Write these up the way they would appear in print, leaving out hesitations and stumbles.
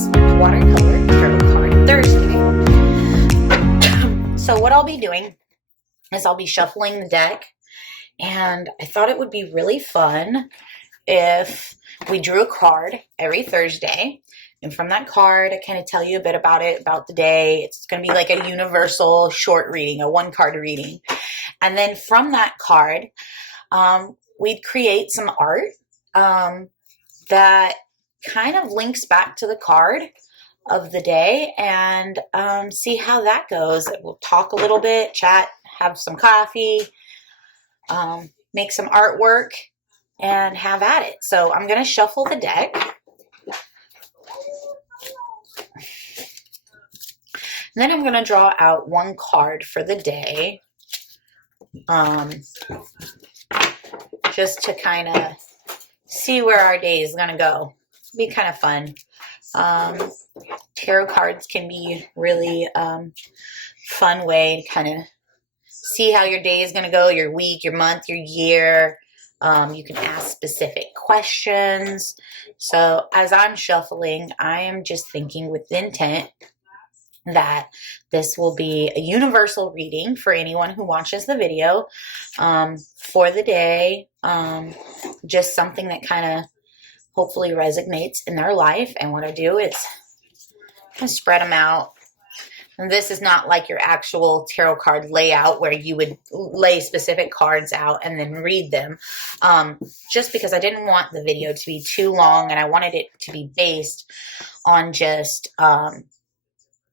is Watercolor Tarot Card Thursday. So what I'll be doing is I'll be shuffling the deck, and I thought it would be really fun if we drew a card every Thursday. And from that card, I kind of tell you a bit about it, about the day. It's going to be like a universal short reading, a one-card reading. And then from that card, we'd create some art that kind of links back to the card of the day, and see how that goes. We'll talk a little bit, chat, have some coffee, make some artwork, and have at it. So I'm going to shuffle the deck. And then I'm going to draw out one card for the day, just to kind of see where our day is going to go. It'll be kind of fun. Tarot cards can be really fun way to kind of see how your day is going to go, your week, your month, your year. You can ask specific questions. So as I'm shuffling, I am just thinking with the intent that this will be a universal reading for anyone who watches the video for the day. Just something that kind of hopefully resonates in their life. And what I do is I spread them out. And this is not like your actual tarot card layout where you would lay specific cards out and then read them. Just because I didn't want the video to be too long, and I wanted it to be based on just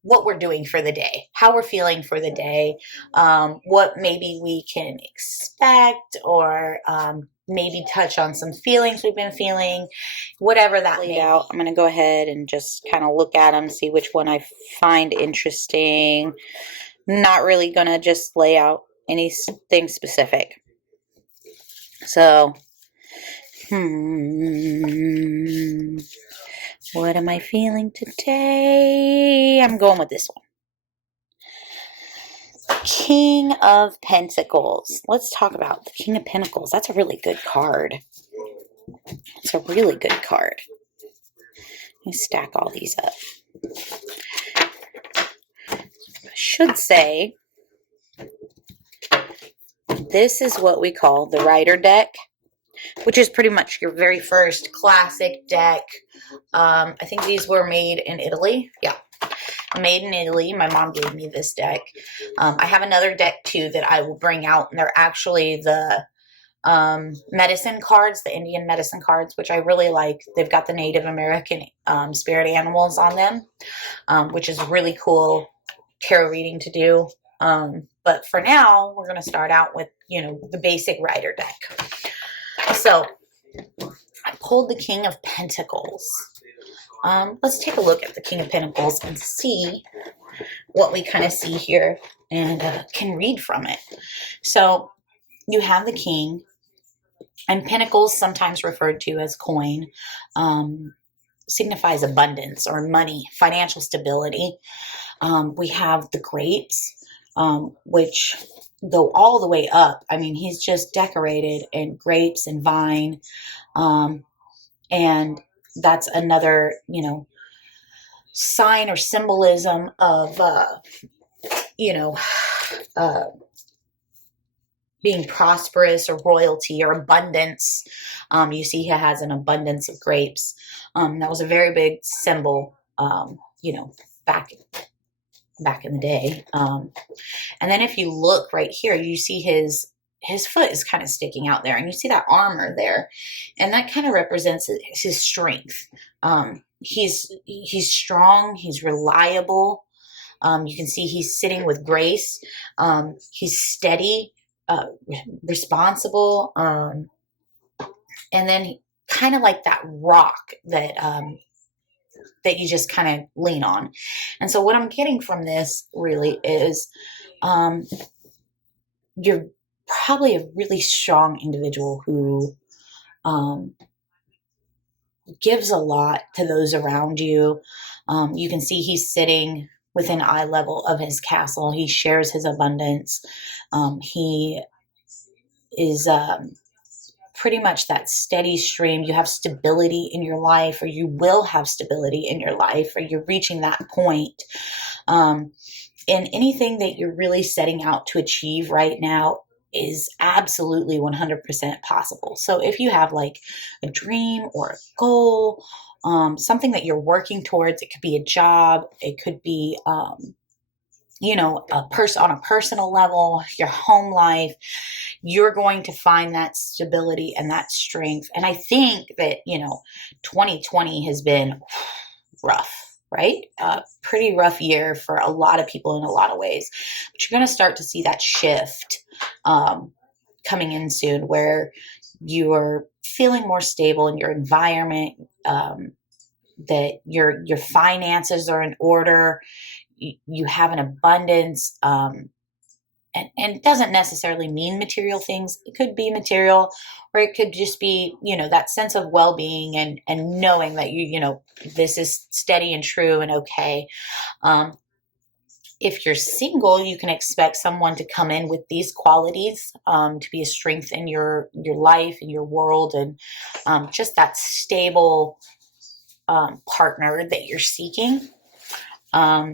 what we're doing for the day, how we're feeling for the day, what maybe we can expect, or maybe touch on some feelings we've been feeling, whatever that may be. I'm going to go ahead and just kind of look at them, see which one I find interesting. Not really going to just lay out anything specific. So, what am I feeling today? I'm going with this one. King of Pentacles. Let's talk about the King of Pentacles. That's a really good card. It's a really good card. Let me stack all these up. I should say this is what we call the Rider deck, which is pretty much your very first classic deck. I think these were made in Italy. Yeah. Made in Italy. My mom gave me this deck. I have another deck too that I will bring out, and they're actually the medicine cards, the Indian medicine cards, which I really like. They've got the Native American spirit animals on them, which is really cool tarot reading to do. But for now, we're going to start out with, the basic Rider deck. So I pulled the King of Pentacles. Let's take a look at the King of Pentacles and see what we kind of see here and can read from it. So you have the King, and Pentacles, sometimes referred to as coin, signifies abundance or money, financial stability. We have the grapes, which go all the way up. I mean, he's just decorated in grapes and vine, and that's another, sign or symbolism of, being prosperous or royalty or abundance. You see he has an abundance of grapes. That was a very big symbol, back in the day. And then if you look right here, you see his foot is kind of sticking out there, and you see that armor there, and that kind of represents his strength. He's strong, he's reliable. You can see he's sitting with grace. He's steady, responsible, and then kind of like that rock that you just kind of lean on. And so what I'm getting from this really is you're probably a really strong individual who gives a lot to those around you. You can see he's sitting within eye level of his castle. He shares his abundance. He is pretty much that steady stream. You have stability in your life, or you will have stability in your life, or you're reaching that point. And anything that you're really setting out to achieve right now is absolutely 100% possible. So if you have like a dream or a goal, something that you're working towards, it could be a job, it could be, a person on a personal level, your home life, you're going to find that stability and that strength. And I think that, 2020 has been rough, right? Pretty rough year for a lot of people in a lot of ways. But you're going to start to see that shift coming in soon, where you're feeling more stable in your environment, that your finances are in order, you have an abundance, and it doesn't necessarily mean material things. It could be material, or it could just be, that sense of well-being and knowing that this is steady and true and okay. If you're single, you can expect someone to come in with these qualities, to be a strength in your life, in your world, and just that stable partner that you're seeking.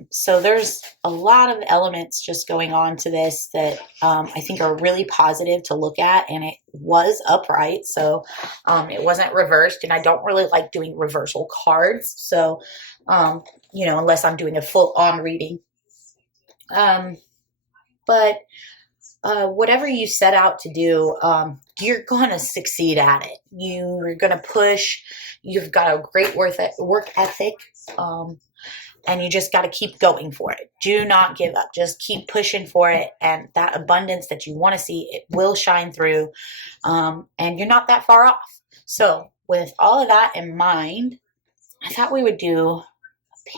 So there's a lot of elements just going on to this that I think are really positive to look at, and it was upright, so it wasn't reversed, and I don't really like doing reversal cards, so unless I'm doing a full-on reading. But whatever you set out to do, you're going to succeed at it. You're going to push. You've got a great work ethic, and you just got to keep going for it. Do not give up. Just keep pushing for it, and that abundance that you want to see, it will shine through, and you're not that far off. So with all of that in mind, I thought we would do a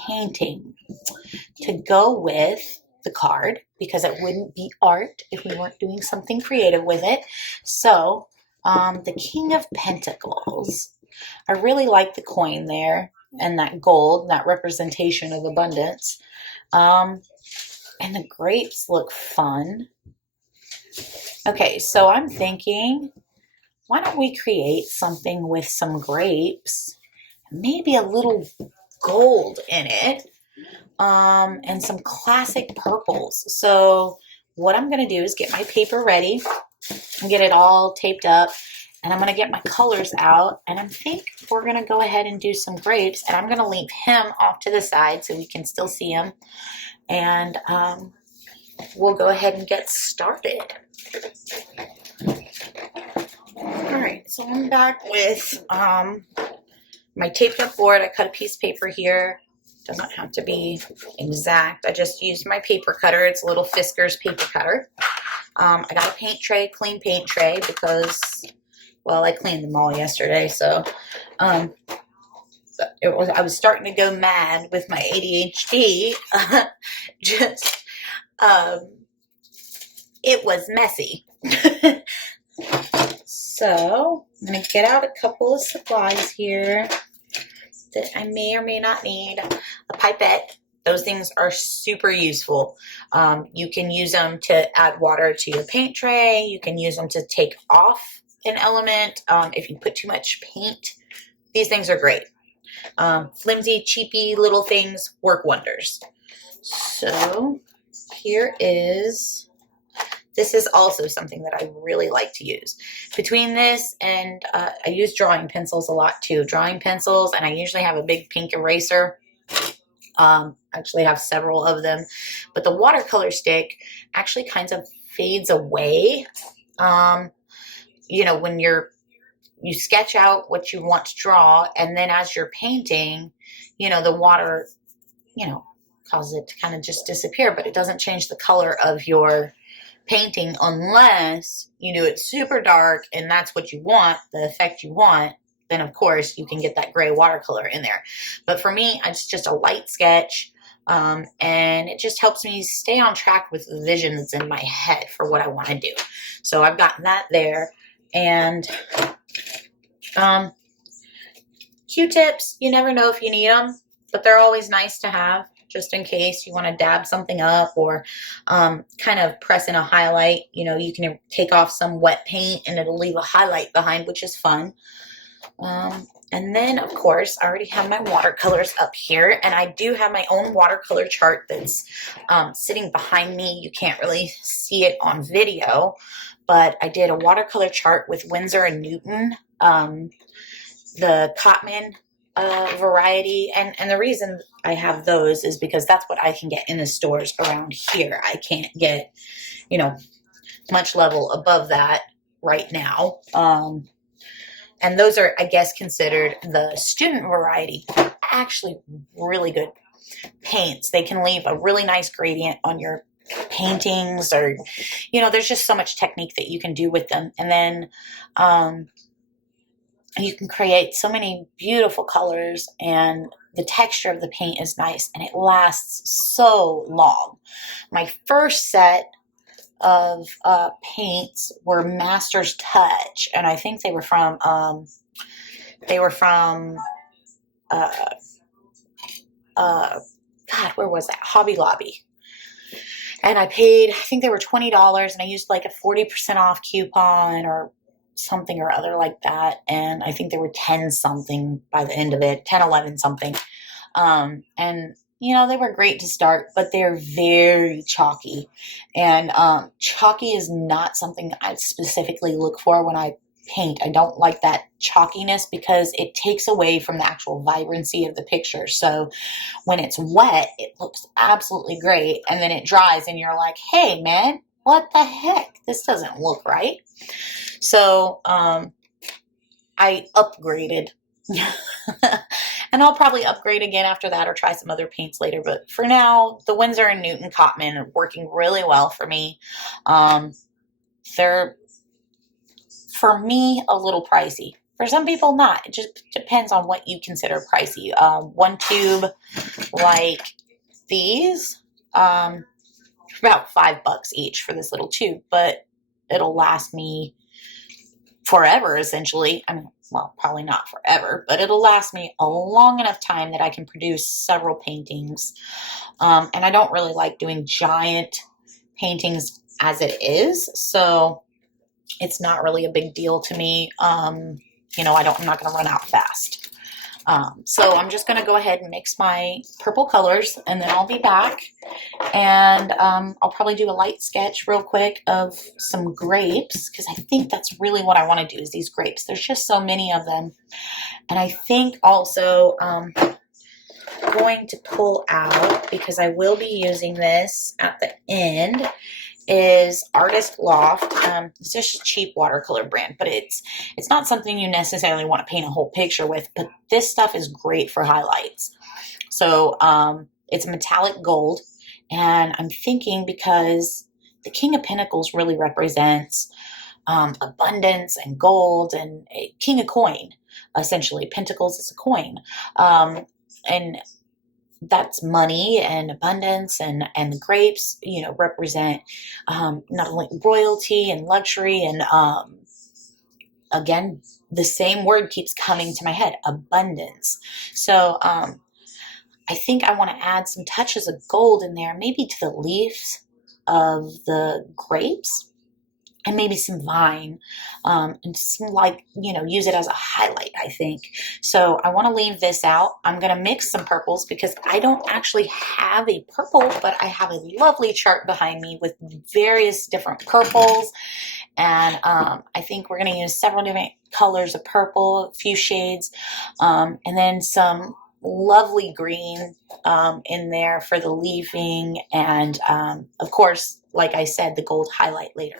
painting to go with the card, because it wouldn't be art if we weren't doing something creative with it. So the King of Pentacles, I really like the coin there and that gold, that representation of abundance, and the grapes look fun. Okay, so I'm thinking, why don't we create something with some grapes, maybe a little gold in it, and some classic purples. So what I'm going to do is get my paper ready and get it all taped up, and I'm going to get my colors out, and I think we're going to go ahead and do some grapes, and I'm going to leave him off to the side so we can still see him, and we'll go ahead and get started. All right, so I'm back with my taped up board. I cut a piece of paper here. Doesn't have to be exact. I just used my paper cutter. It's a little Fisker's paper cutter. I got a paint tray, clean paint tray, because, well, I cleaned them all yesterday. So I was starting to go mad with my ADHD. It was messy. So I'm going to get out a couple of supplies here that I may or may not need. A pipette. Those things are super useful. You can use them to add water to your paint tray. You can use them to take off an element. If you put too much paint, these things are great. Flimsy, cheapy little things work wonders. So this is also something that I really like to use. Between this and I use drawing pencils a lot too. Drawing pencils, and I usually have a big pink eraser. I actually have several of them. But the watercolor stick actually kind of fades away. When you sketch out what you want to draw, and then as you're painting, the water, causes it to kind of just disappear, but it doesn't change the color of your painting unless you do it super dark and that's what you want, the effect you want. Then of course you can get that gray watercolor in there. But for me, it's just a light sketch, and it just helps me stay on track with the vision that's in my head for what I want to do. So I've got that there, and Q-tips, you never know if you need them, but they're always nice to have. just in case you want to dab something up or kind of press in a highlight. You know, you can take off some wet paint and it'll leave a highlight behind, which is fun. And then, of course, I already have my watercolors up here, and I do have my own watercolor chart that's sitting behind me. You can't really see it on video, but I did a watercolor chart with Winsor and Newton, the Cotman variety, and the reason I have those is because that's what I can get in the stores around here. I can't get, you know, much level above that right now. And those are, I guess, considered the student variety. Actually really good paints. They can leave a really nice gradient on your paintings, or, you know, there's just so much technique that you can do with them. And then you can create so many beautiful colors, and the texture of the paint is nice, and it lasts so long. My first set of paints were Master's Touch, and I think they were from God, where was that? Hobby Lobby. And I paid, I think they were $20, and I used like a 40% off coupon or something or other like that, and I think they were 10 something by the end of it, 10, 11 something. And you know, they were great to start, but they're very chalky. And chalky is not something I specifically look for when I paint. I don't like that chalkiness because it takes away from the actual vibrancy of the picture. So when it's wet, it looks absolutely great. And then it dries and you're like, hey, man, what the heck? This doesn't look right. So I upgraded. And I'll probably upgrade again after that or try some other paints later. But for now, the Winsor and Newton Cotman are working really well for me. They're, for me, a little pricey. For some people, not. It just depends on what you consider pricey. One tube like these, about $5 each for this little tube, but it'll last me forever, essentially. I mean, well, probably not forever, but it'll last me a long enough time that I can produce several paintings. And I don't really like doing giant paintings as it is, so it's not really a big deal to me. You know, I'm not going to run out fast. So I'm just going to go ahead and mix my purple colors, and then I'll be back, and I'll probably do a light sketch real quick of some grapes, because I think that's really what I want to do is these grapes. There's just so many of them. And I think also going to pull out, because I will be using this at the end, is Artist Loft. It's just a cheap watercolor brand, but it's not something you necessarily want to paint a whole picture with, but this stuff is great for highlights. So it's metallic gold, and I'm thinking because the King of Pentacles really represents abundance and gold, and a king of coin, essentially. Pentacles is a coin. And that's money and abundance, and the grapes, you know, represent not only royalty and luxury, and again, the same word keeps coming to my head, abundance. So I think I want to add some touches of gold in there, maybe to the leaves of the grapes, and maybe some vine, and some, like, you know, use it as a highlight, I think. So I want to leave this out. I'm going to mix some purples because I don't actually have a purple, but I have a lovely chart behind me with various different purples. And I think we're going to use several different colors of purple, a few shades, and then some lovely green in there for the leafing. And of course, like I said, the gold highlight later.